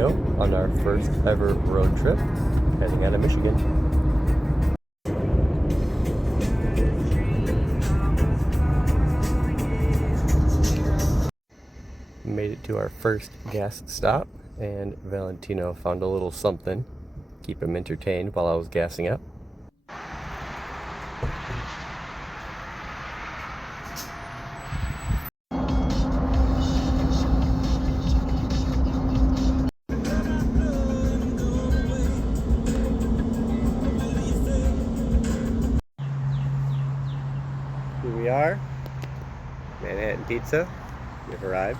go on our first ever road trip heading out of Michigan. Made it to our first gas stop, and Valentino found a little something to keep him entertained while I was gassing up. Here we are, Manhattan Pizza. We've arrived.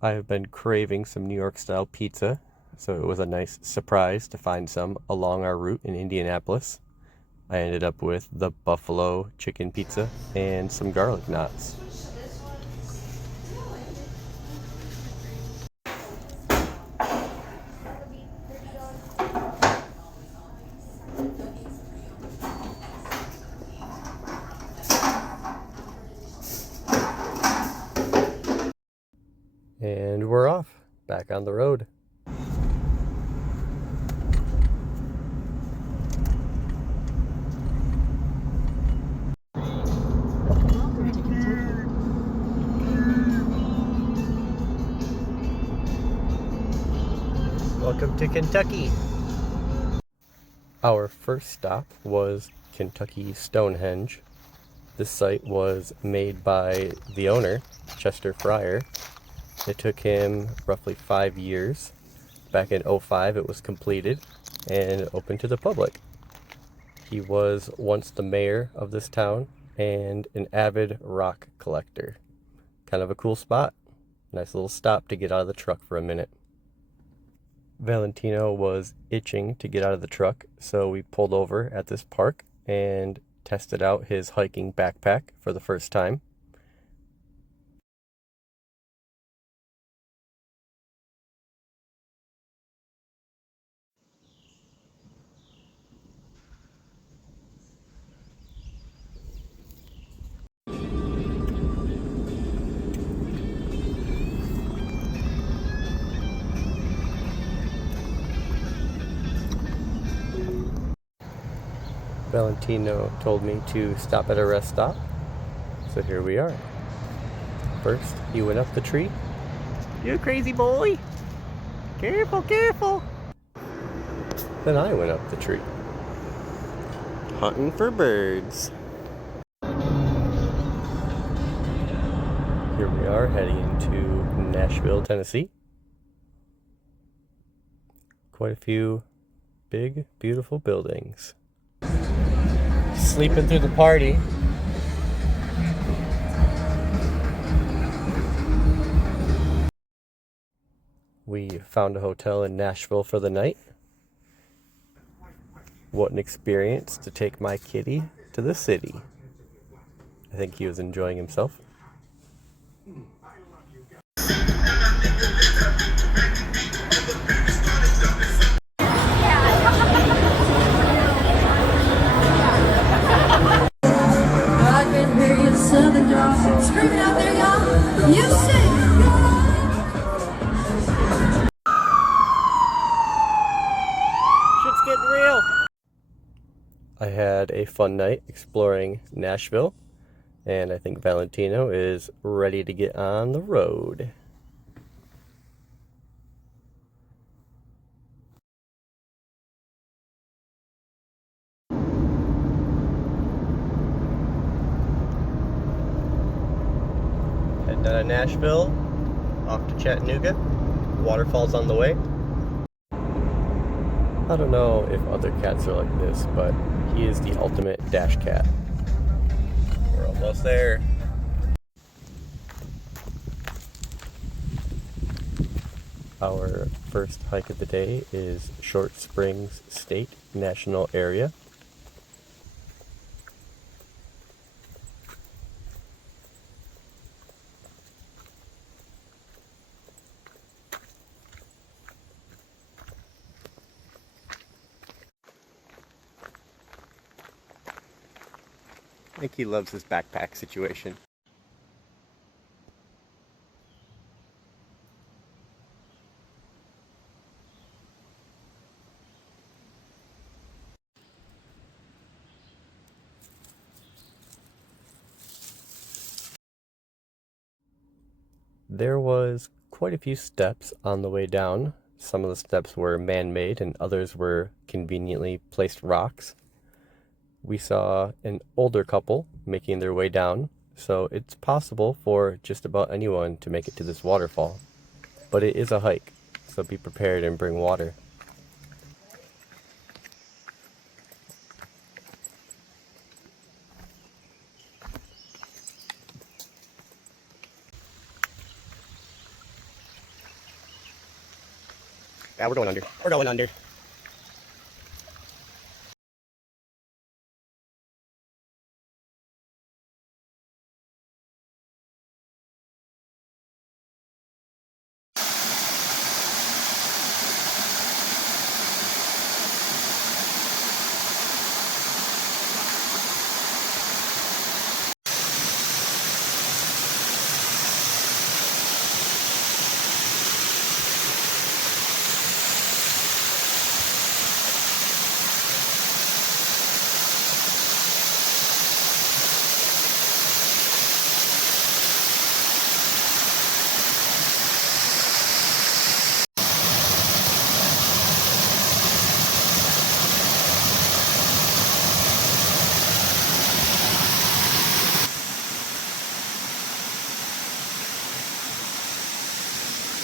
I have been craving some New York style pizza, so it was a nice surprise to find some along our route in Indianapolis. I ended up with the buffalo chicken pizza and some garlic knots. And we're off, back on the road. Welcome to Kentucky. Our first stop was Kentucky Stonehenge. This site was made by the owner, Chester Fryer. It took him roughly 5 years. Back in '05 it was completed and open to the public. He was once the mayor of this town and an avid rock collector. Kind of a cool spot. Nice little stop to get out of the truck for a minute. Valentino was itching to get out of the truck, so we pulled over at this park and tested out his hiking backpack for the first time. Valentino told me to stop at a rest stop, so here we are. First, he went up the tree. You crazy boy! Careful, careful! Then I went up the tree. Hunting for birds. Here we are heading into Nashville, Tennessee. Quite a few big, beautiful buildings. Sleeping through the party. We found a hotel in Nashville for the night. What an experience to take my kitty to the city. I think he was enjoying himself. Screaming out there, y'all. You sing. Shit's getting real. I had a fun night exploring Nashville, and I think Valentino is ready to get on the road. Heading out of Nashville, off to Chattanooga. Waterfalls on the way. I don't know if other cats are like this, but he is the ultimate dash cat. We're almost there. Our first hike of the day is Short Springs State National Area. I think he loves his backpack situation. There was quite a few steps on the way down. Some of the steps were man-made and others were conveniently placed rocks. We saw an older couple making their way down, so it's possible for just about anyone to make it to this waterfall. But it is a hike, so be prepared and bring water. Yeah, we're going under. We're going under.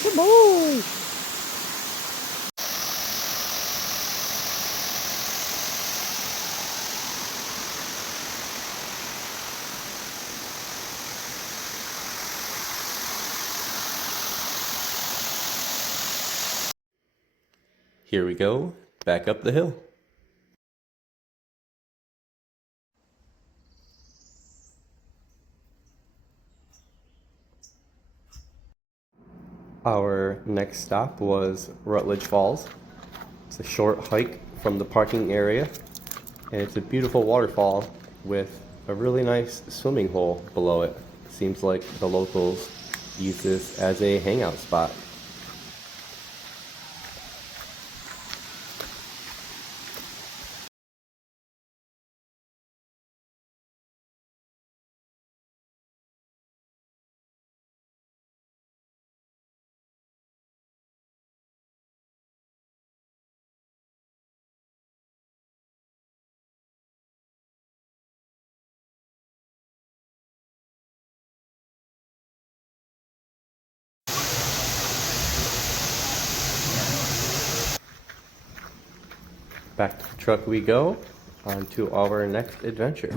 Come on! Here we go, back up the hill. Our next stop was Rutledge Falls. It's a short hike from the parking area, and it's a beautiful waterfall with a really nice swimming hole below it. Seems like the locals use this as a hangout spot. Back to the truck we go, on to our next adventure.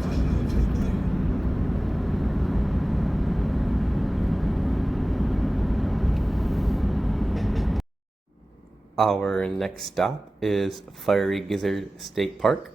Our next stop is Fiery Gizzard State Park.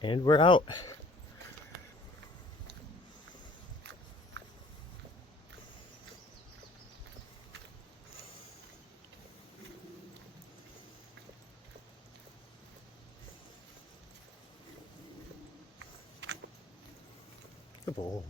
And we're out. Good boy.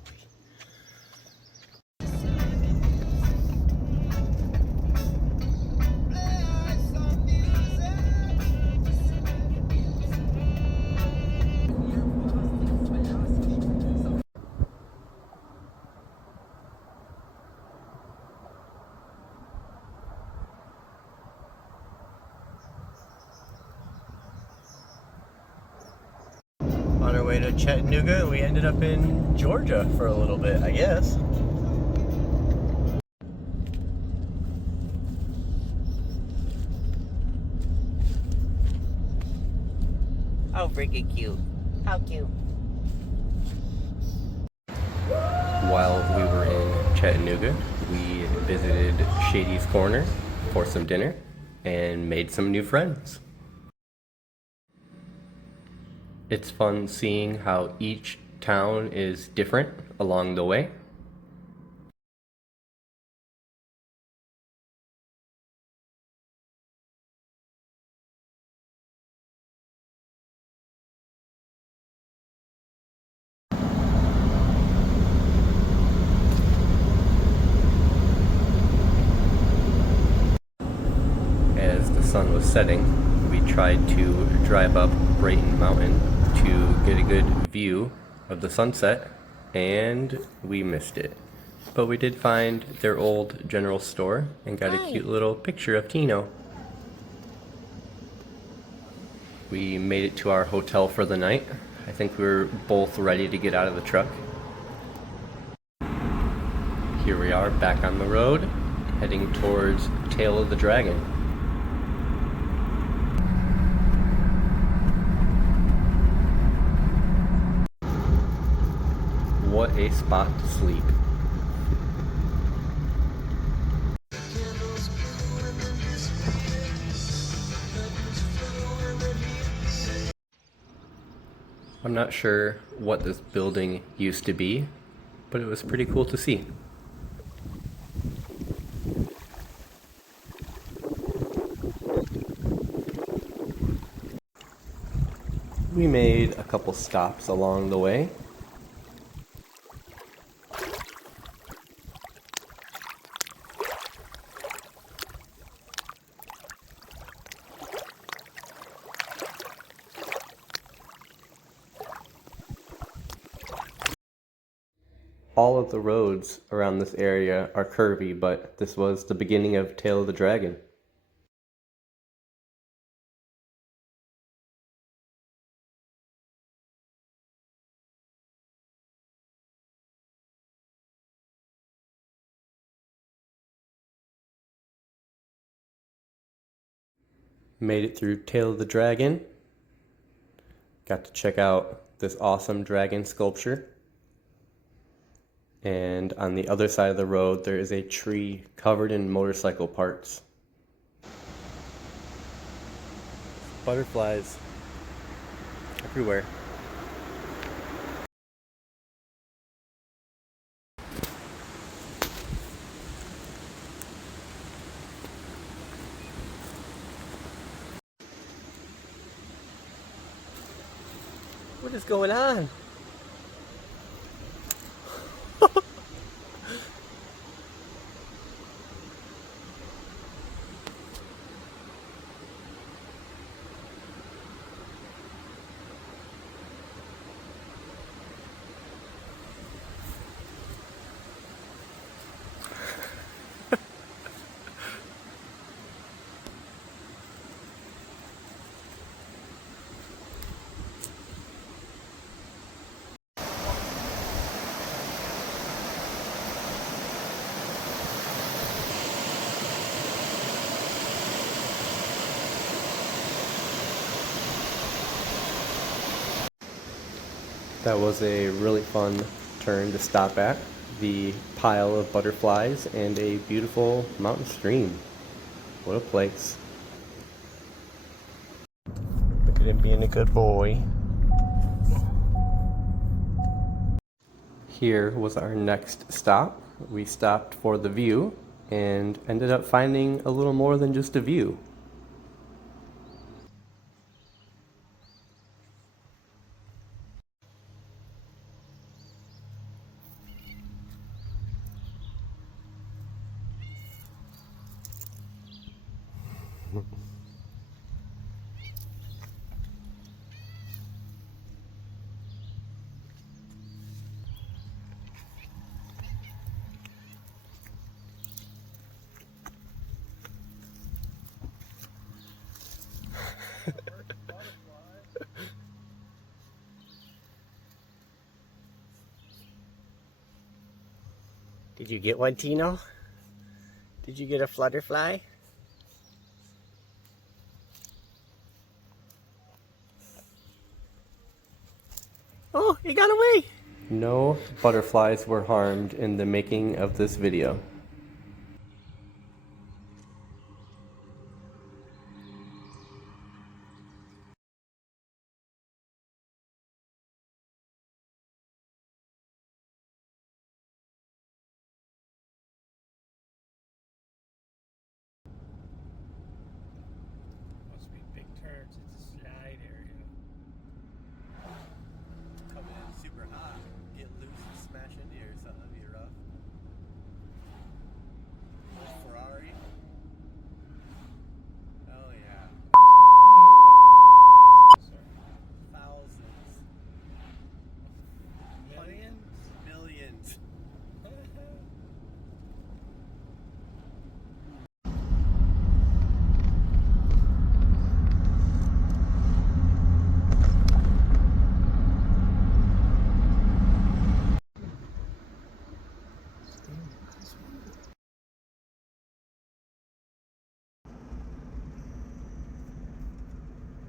On our way to Chattanooga, we ended up in Georgia for a little bit, I guess. How freaking cute. How cute. While we were in Chattanooga, we visited Shady's Corner for some dinner and made some new friends. It's fun seeing how each town is different along the way. As the sun was setting, we tried to drive up Brayton Mountain to get a good view of the sunset, and we missed it. But we did find their old general store and got a cute little picture of Tino. We made it to our hotel for the night. I think we were both ready to get out of the truck. Here we are back on the road, heading towards Tail of the Dragon. What a spot to sleep. I'm not sure what this building used to be, but it was pretty cool to see. We made a couple stops along the way. All of the roads around this area are curvy, but this was the beginning of Tail of the Dragon. Made it through Tail of the Dragon. Got to check out this awesome dragon sculpture. And on the other side of the road, there is a tree covered in motorcycle parts. Butterflies everywhere. What is going on? That was a really fun turn to stop at. The pile of butterflies and a beautiful mountain stream. What a place. Look at him being a good boy. Here was our next stop. We stopped for the view and ended up finding a little more than just a view. Did you get one, Tino? Did you get a flutterfly? Oh, he got away! No butterflies were harmed in the making of this video. Must be big turns. It's a slide area. Coming in super hot. Get loose and smash into you or something. That'd be rough. Ferrari. Oh yeah. That's a lot of fucking money passes, sir. Thousands. Millions? Millions.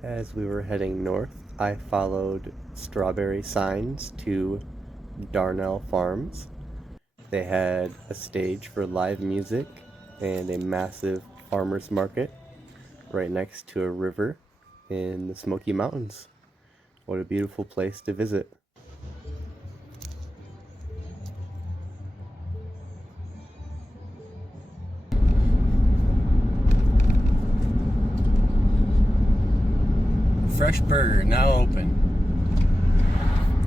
As we were heading north, I followed strawberry signs to Darnell Farms. They had a stage for live music and a massive farmer's market right next to a river in the Smoky Mountains. What a beautiful place to visit. Fresh Burger, now open.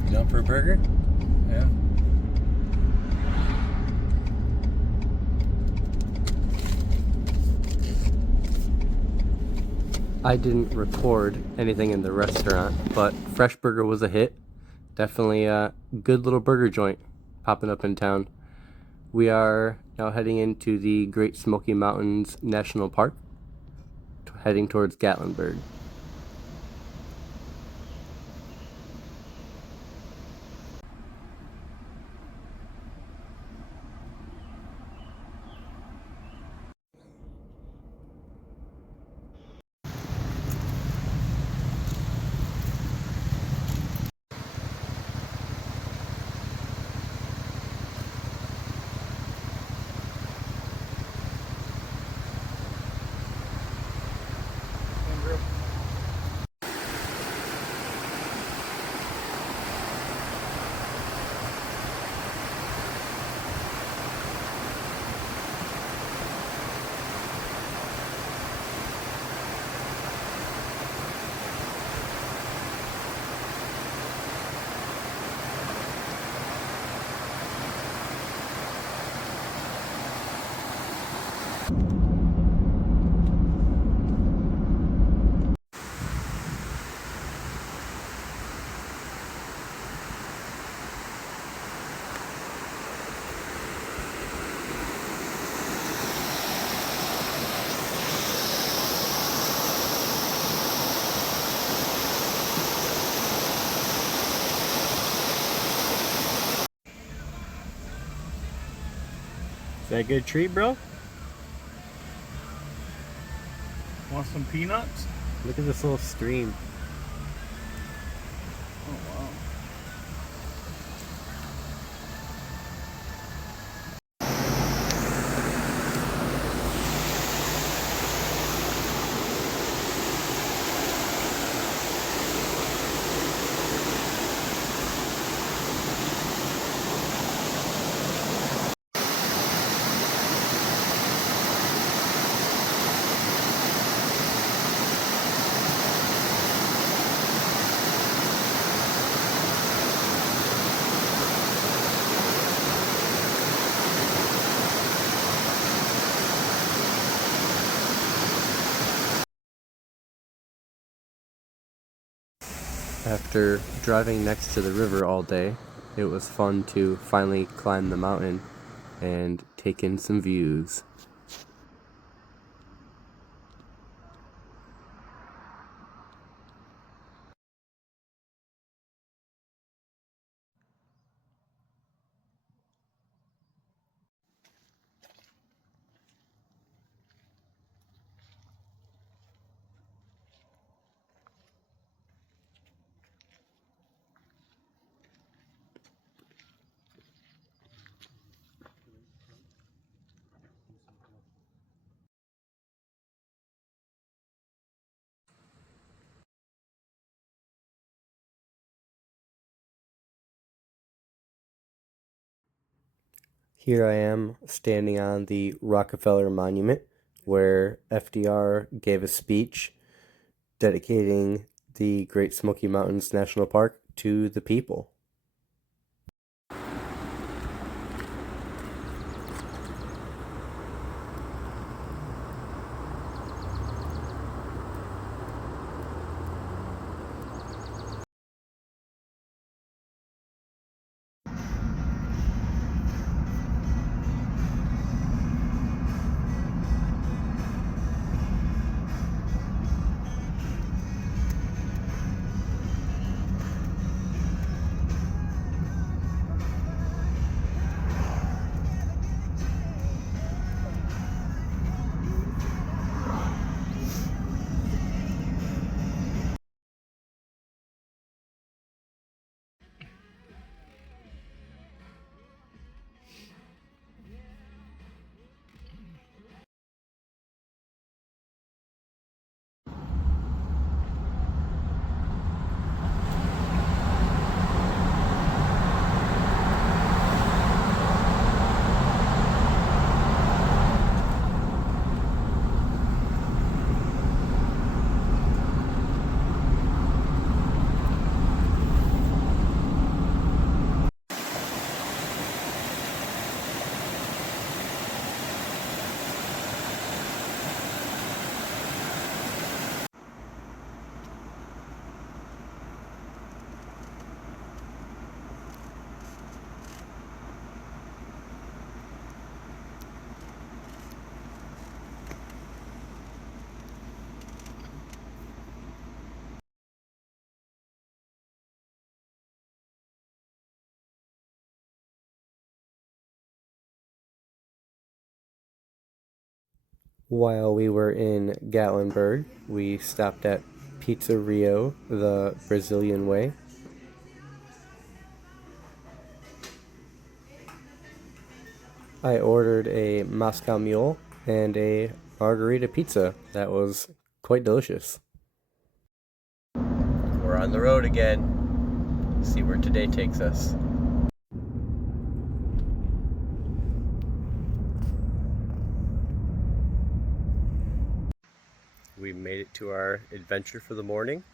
You know for a burger? Yeah. I didn't record anything in the restaurant, but Fresh Burger was a hit. Definitely a good little burger joint popping up in town. We are now heading into the Great Smoky Mountains National Park, heading towards Gatlinburg. Andrew. Is that a good treat, bro? Want some peanuts? Look at this little stream. Oh, wow. After driving next to the river all day, it was fun to finally climb the mountain and take in some views. Here I am standing on the Rockefeller Monument where FDR gave a speech dedicating the Great Smoky Mountains National Park to the people. While we were in Gatlinburg, we stopped at Pizza Rio, the Brazilian way. I ordered a Moscow Mule and a margarita pizza that was quite delicious. We're on the road again. See where today takes us. We made it to our adventure for the morning.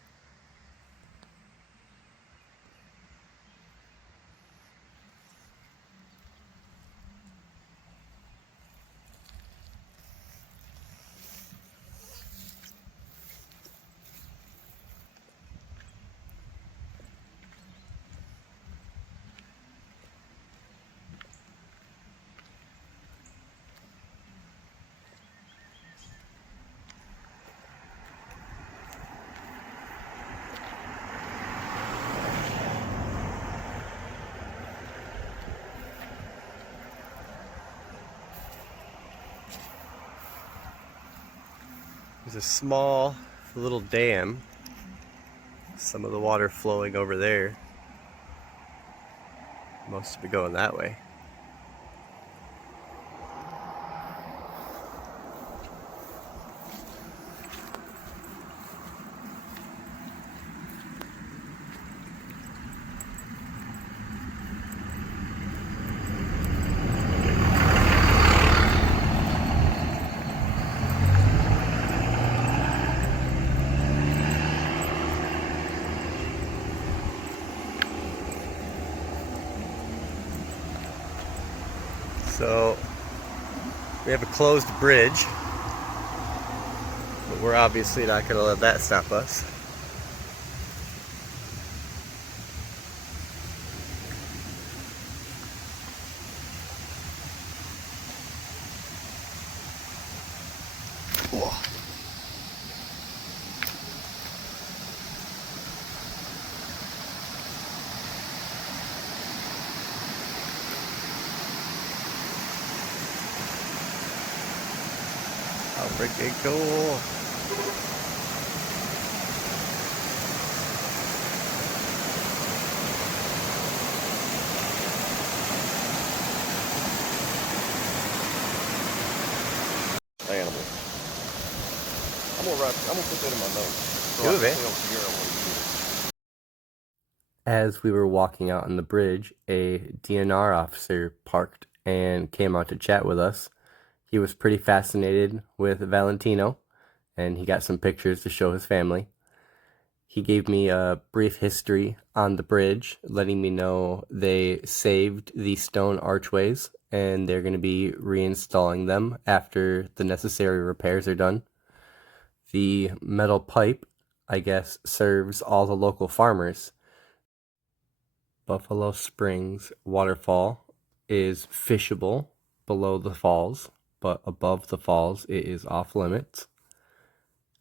There's a small little dam. Some of the water flowing over there. Most of it going that way. So we have a closed bridge, but we're obviously not going to let that stop us. How freaking cool! Animal. I'm gonna put that in my notes. So Do I it, can man. tell Sierra what he did. As we were walking out on the bridge, a DNR officer parked and came out to chat with us. He was pretty fascinated with Valentino, and he got some pictures to show his family. He gave me a brief history on the bridge, letting me know they saved the stone archways and they're going to be reinstalling them after the necessary repairs are done. The metal pipe, I guess, serves all the local farmers. Buffalo Springs waterfall is fishable below the falls, but above the falls it is off limits.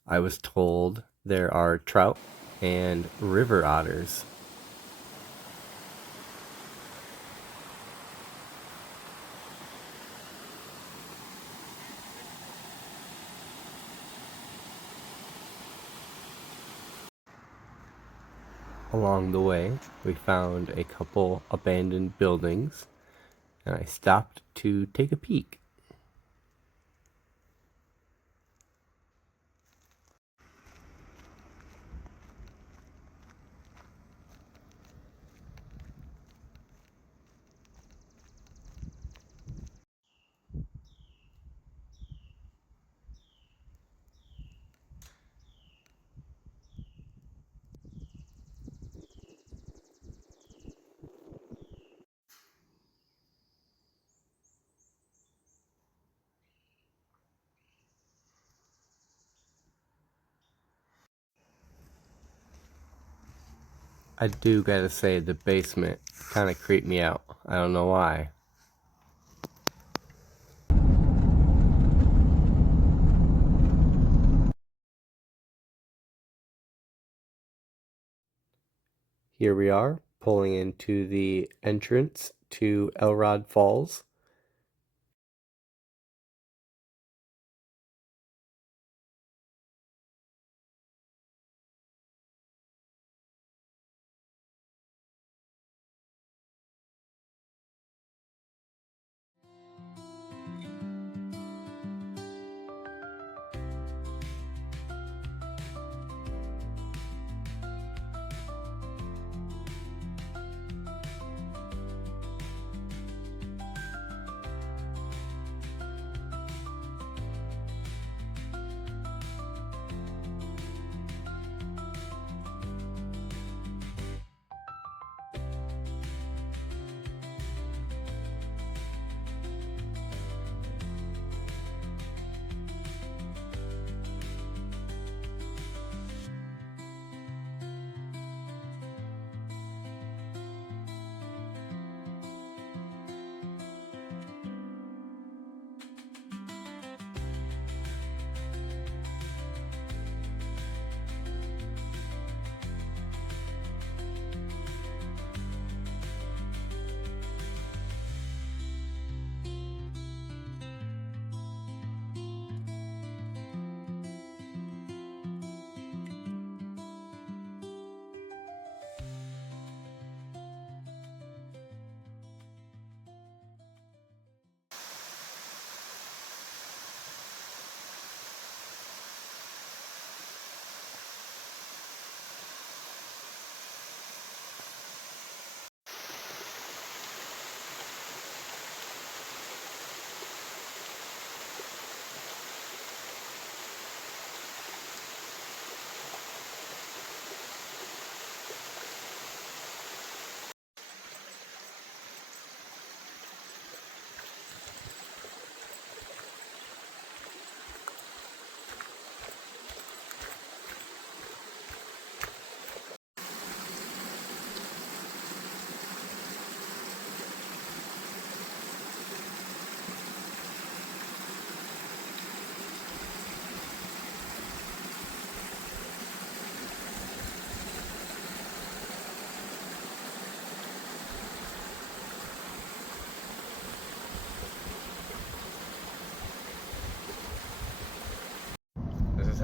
I was told there are trout and river otters. Along the way, we found a couple abandoned buildings, and I stopped to take a peek. I do gotta say, the basement kind of creeped me out. I don't know why. Here we are, pulling into the entrance to Elrod Falls.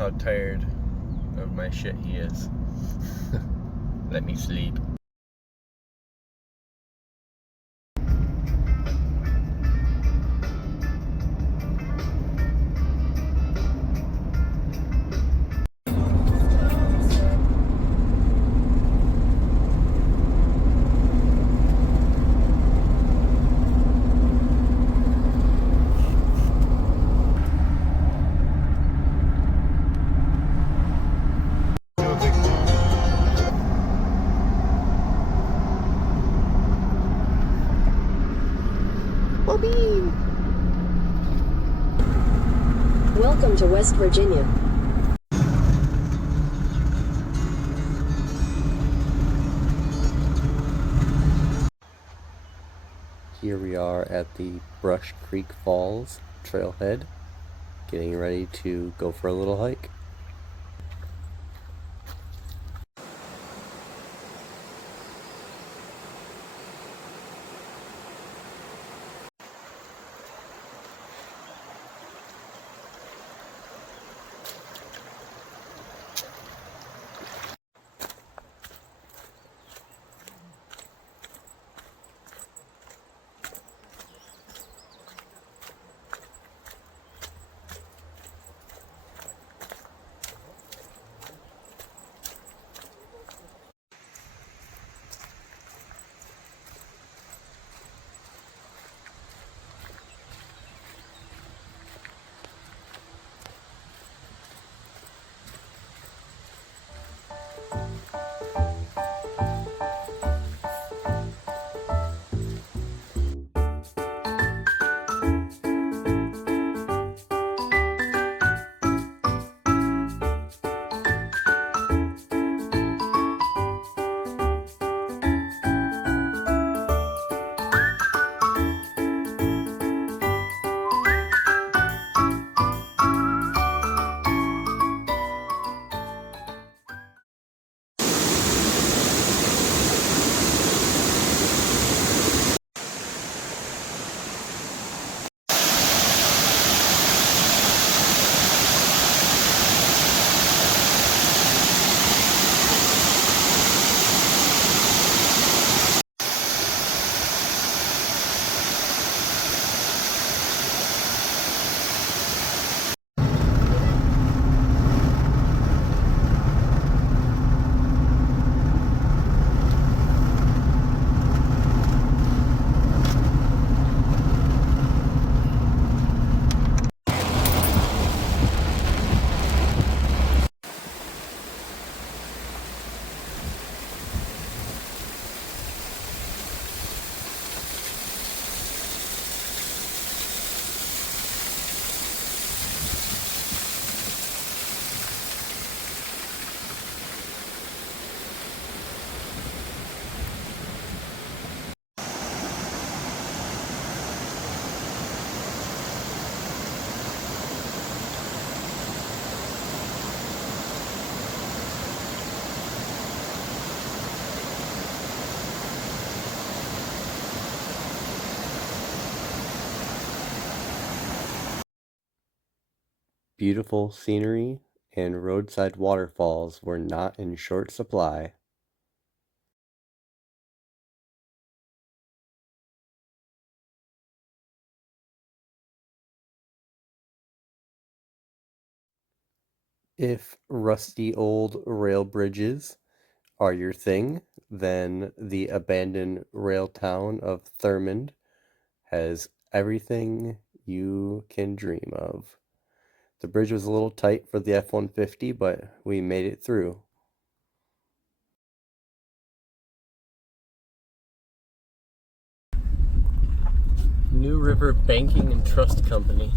how tired of my shit he is. Let me sleep. Welcome to West Virginia. Here we are at the Brush Creek Falls trailhead, getting ready to go for a little hike. Beautiful scenery and roadside waterfalls were not in short supply. If rusty old rail bridges are your thing, then the abandoned rail town of Thurmond has everything you can dream of. The bridge was a little tight for the F-150, but we made it through. New River Banking and Trust Company.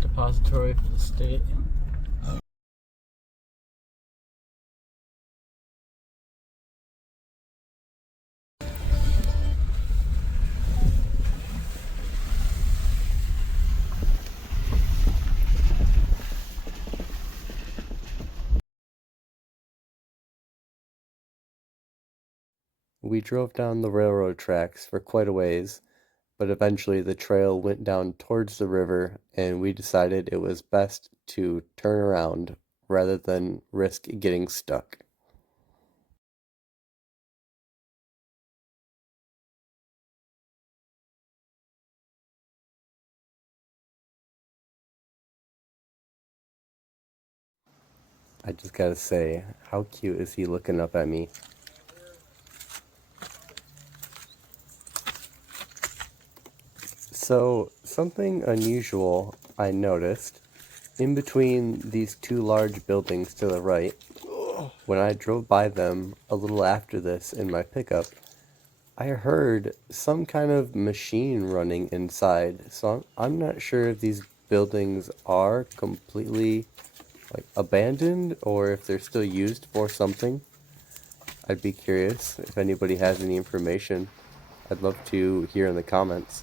Depository for the state. We drove down the railroad tracks for quite a ways, but eventually the trail went down towards the river, and we decided it was best to turn around rather than risk getting stuck. I just gotta say, how cute is he looking up at me? So, something unusual I noticed in between these two large buildings to the right, when I drove by them a little after this in my pickup, I heard some kind of machine running inside. So I'm not sure if these buildings are completely like abandoned or if they're still used for something. I'd be curious if anybody has any information. I'd love to hear in the comments.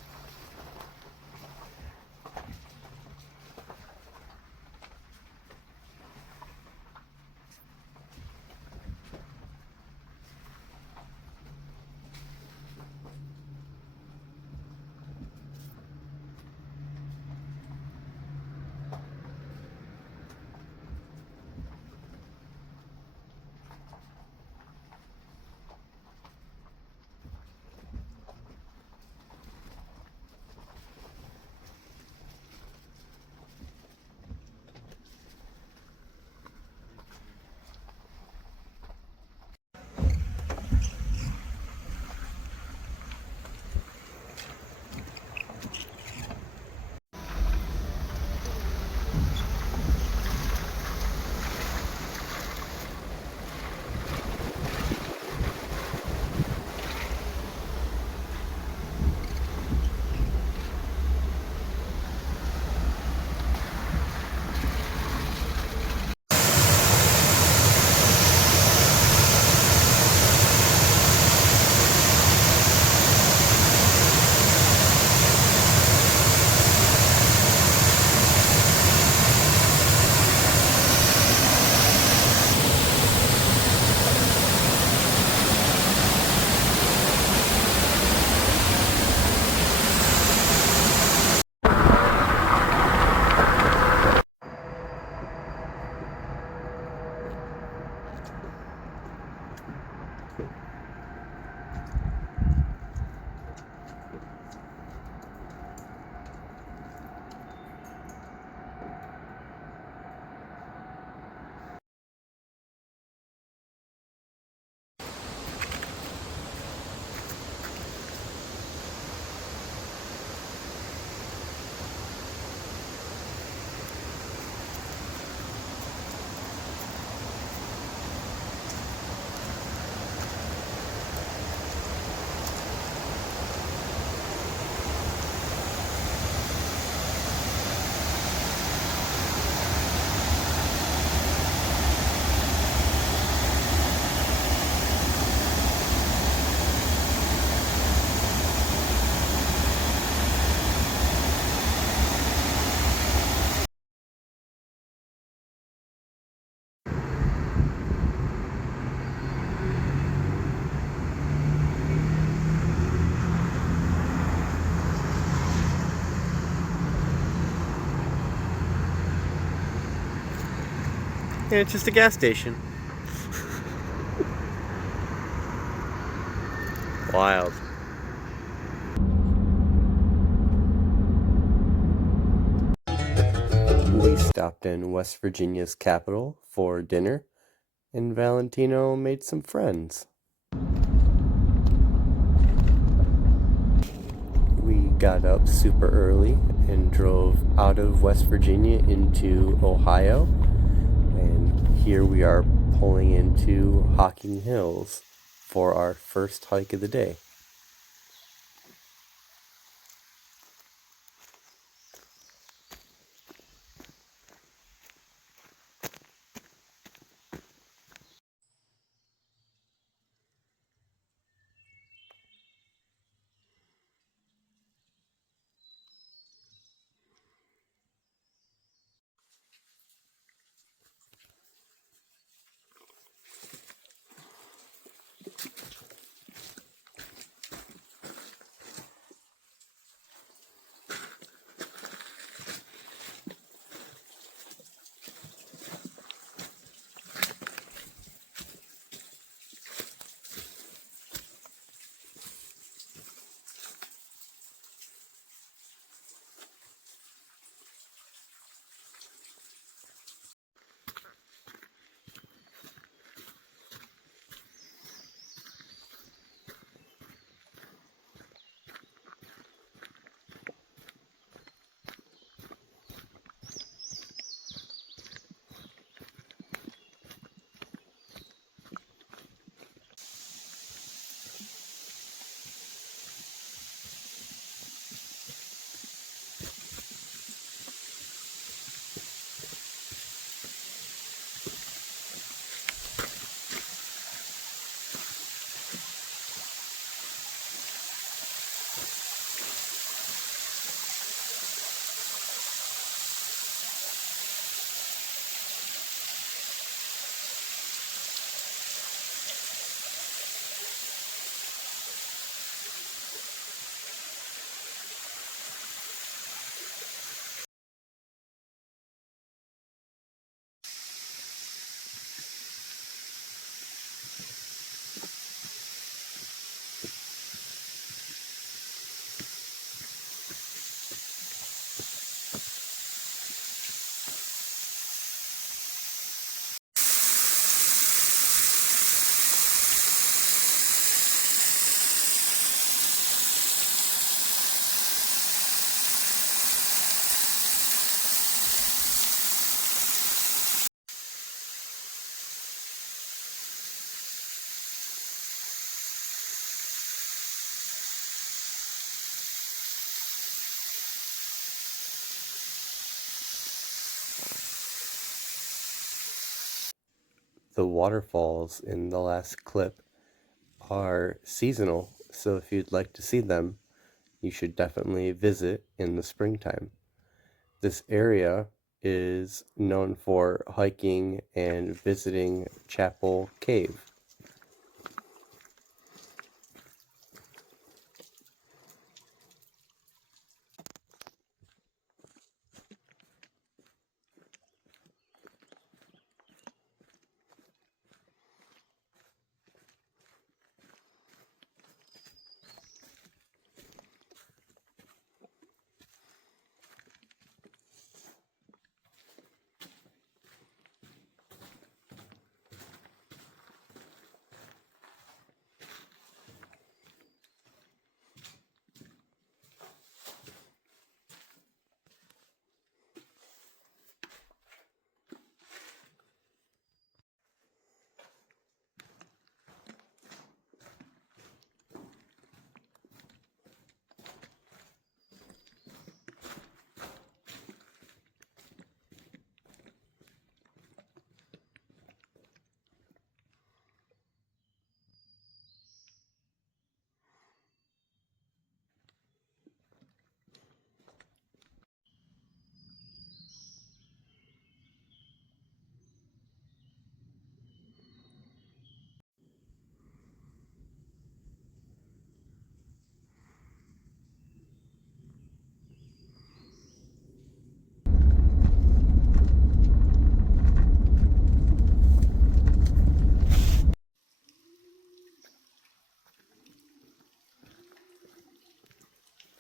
Yeah, it's just a gas station. Wild. We stopped in West Virginia's capital for dinner, and Valentino made some friends. We got up super early and drove out of West Virginia into Ohio, and here we are pulling into Hocking Hills for our first hike of the day. the waterfalls in the last clip are seasonal, so if you'd like to see them, you should definitely visit in the springtime. This area is known for hiking and visiting Chapel Cave.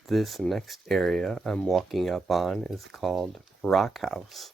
This next area I'm walking up on is called Rock House.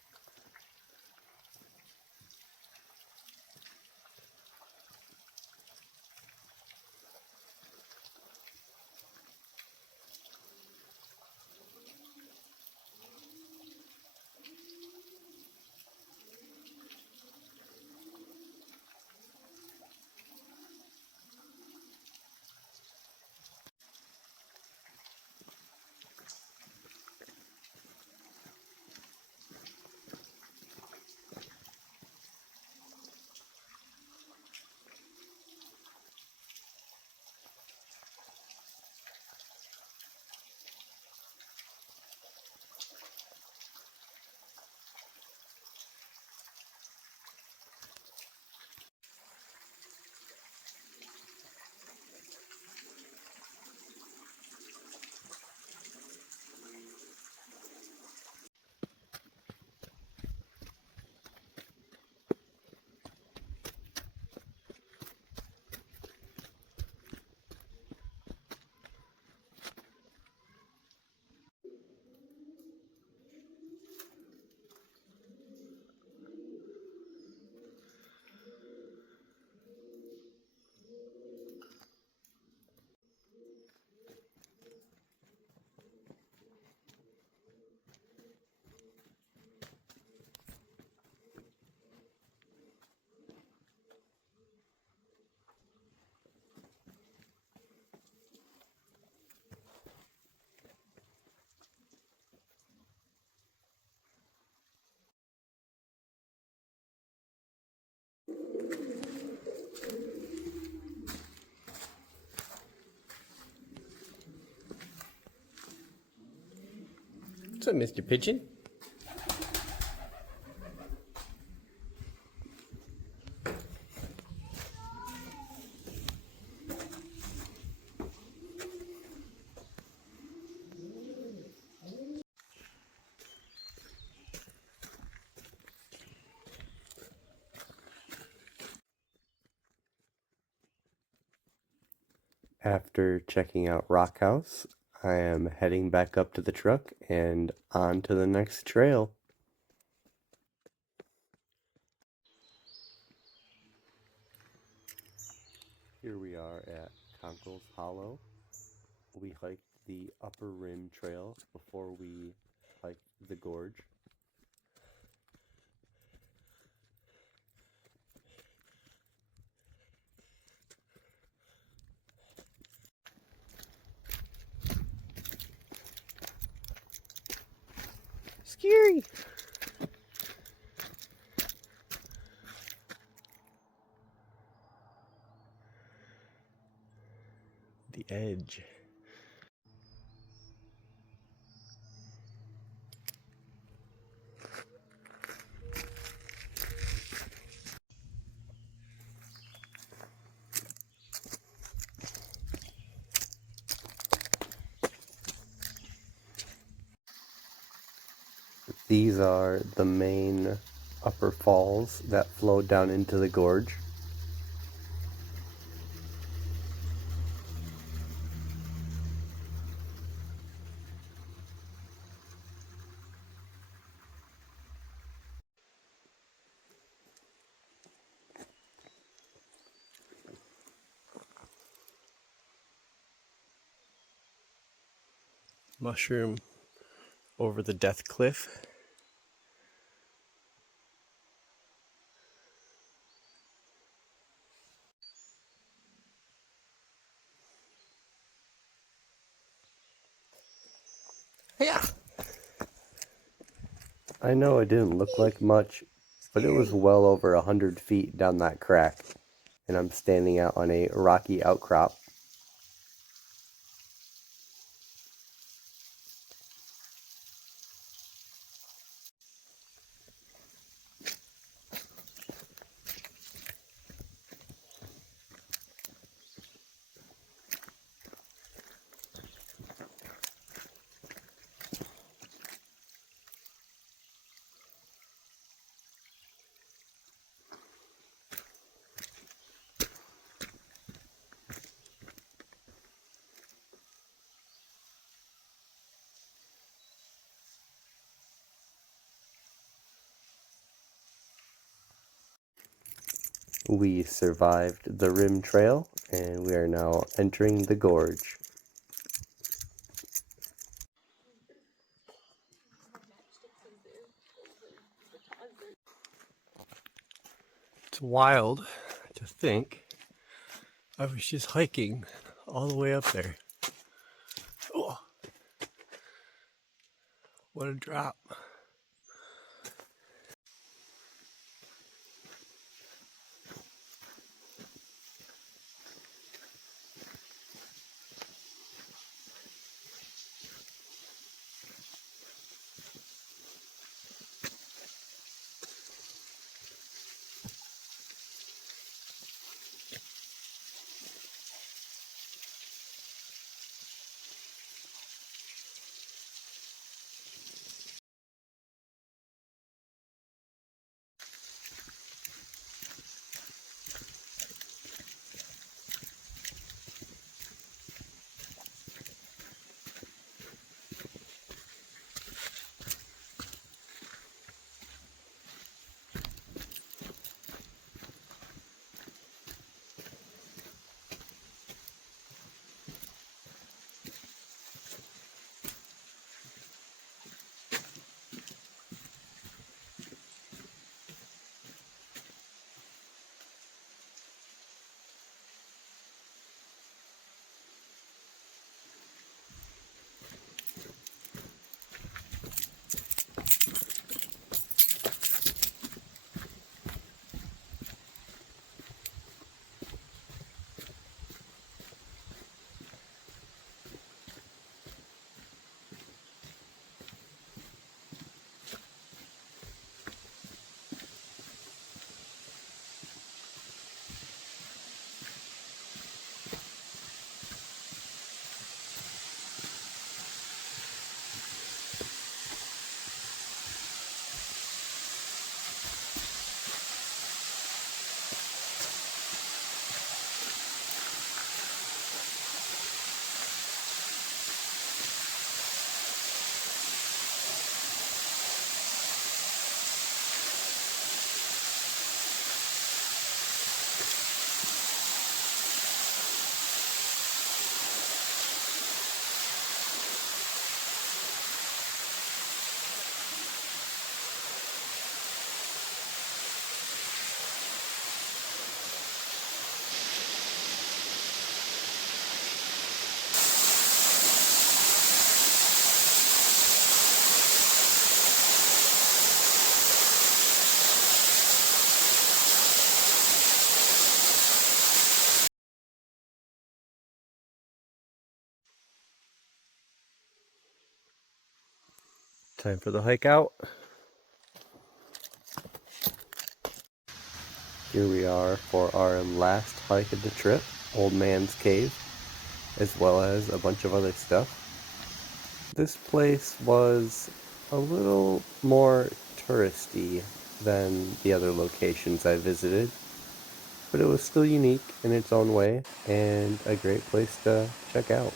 What's up, Mr. Pigeon? After checking out Rock House, I am heading back up to the truck and on to the next trail. Here we are at Conkle's Hollow. We hiked the Upper Rim Trail before we hiked the gorge. Scary! the edge. These are the main upper falls that flow down into the gorge. Mushroom over the death cliff. Yeah. I know it didn't look like much, but it was well over 100 feet down that crack, and I'm standing out on a rocky outcrop. We survived the rim trail, and we are now entering the gorge. It's wild to think I was just hiking all the way up there. Oh, what a drop. Time for the hike out. Here we are for our last hike of the trip, Old Man's Cave, as well as a bunch of other stuff. This place was a little more touristy than the other locations I visited, but it was still unique in its own way and a great place to check out.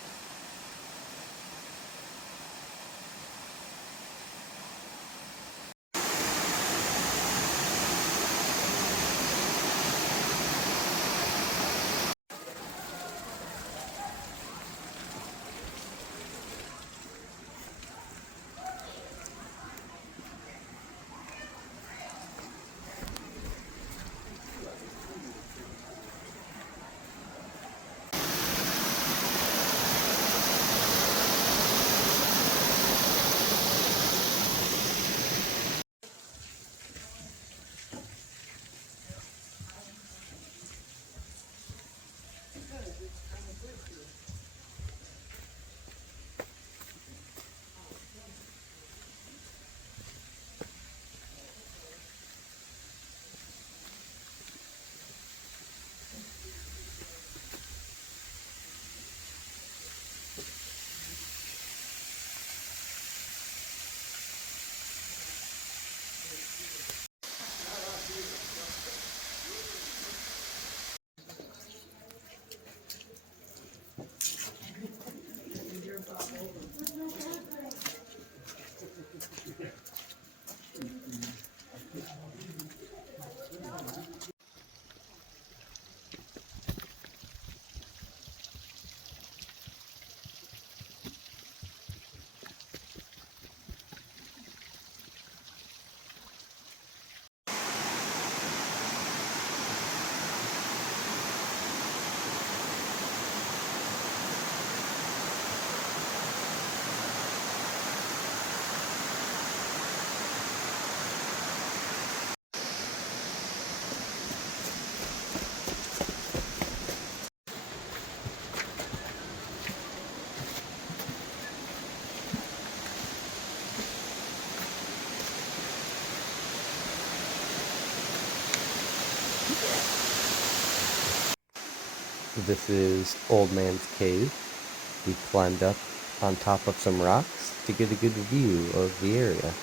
This is Old Man's Cave. We climbed up on top of some rocks to get a good view of the area.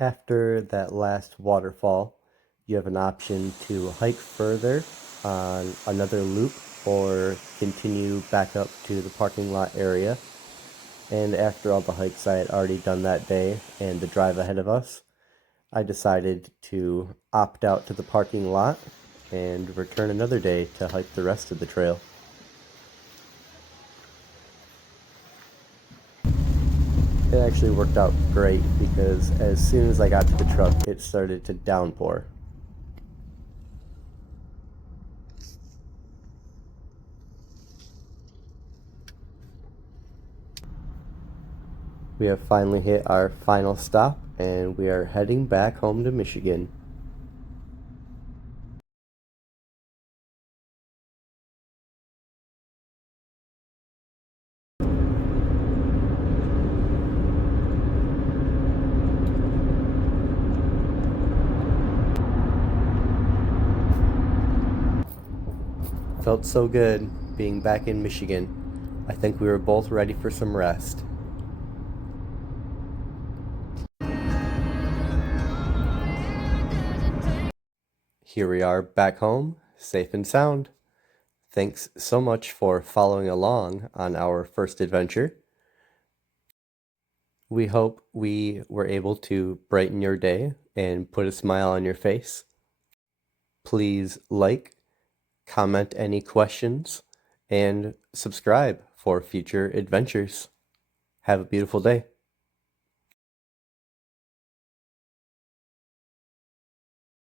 After that last waterfall, you have an option to hike further on another loop or continue back up to the parking lot area. And after all the hikes I had already done that day and the drive ahead of us, I decided to opt out to the parking lot and return another day to hike the rest of the trail. It actually worked out great because as soon as I got to the truck, it started to downpour. We have finally hit our final stop and we are heading back home to Michigan. Felt so good being back in Michigan. I think we were both ready for some rest. here we are back home, safe and sound. Thanks so much for following along on our first adventure. We hope we were able to brighten your day and put a smile on your face. Please like, comment any questions, and subscribe for future adventures. Have a beautiful day.